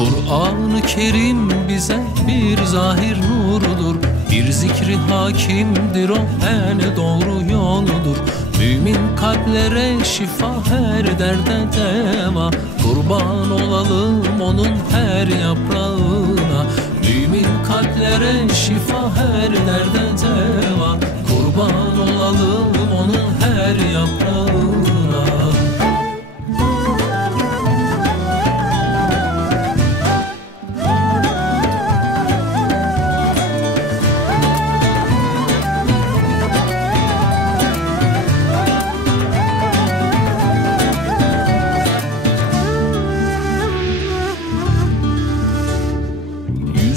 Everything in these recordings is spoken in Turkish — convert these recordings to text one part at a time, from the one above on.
Kur'an-ı Kerim bize bir zahir nurudur Bir zikri hakimdir o en doğru yoludur. Mümin kalplere şifa her derde deva Kurban olalım onun her yaprağına. Mümin kalplere şifa her derde deva Kurban olalım onun her yaprağına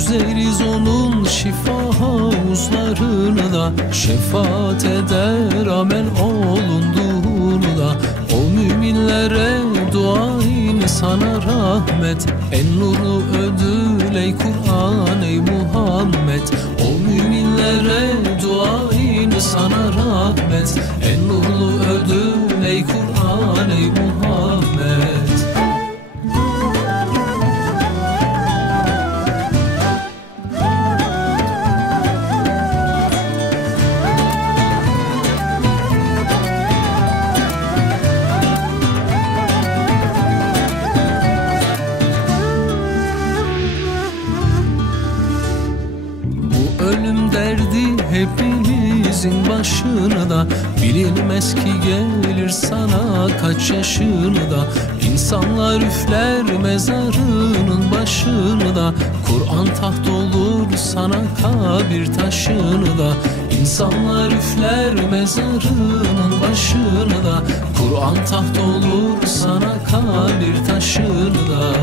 Yüzeriz onun şifa havuzlarını da Şefaat eder amel olunduğunu da. O müminlere dua sana rahmet En nurlu ödül ey Kur'an ey Muhammed. O müminlere derdi hepimizin başına da. Bilinmez ki gelir sana kaç yaşını da. İnsanlar üfler mezarının başını da. Kur'an taht olur sana kabir taşını da. İnsanlar üfler mezarının başını da. Kur'an taht olur sana kabir taşını da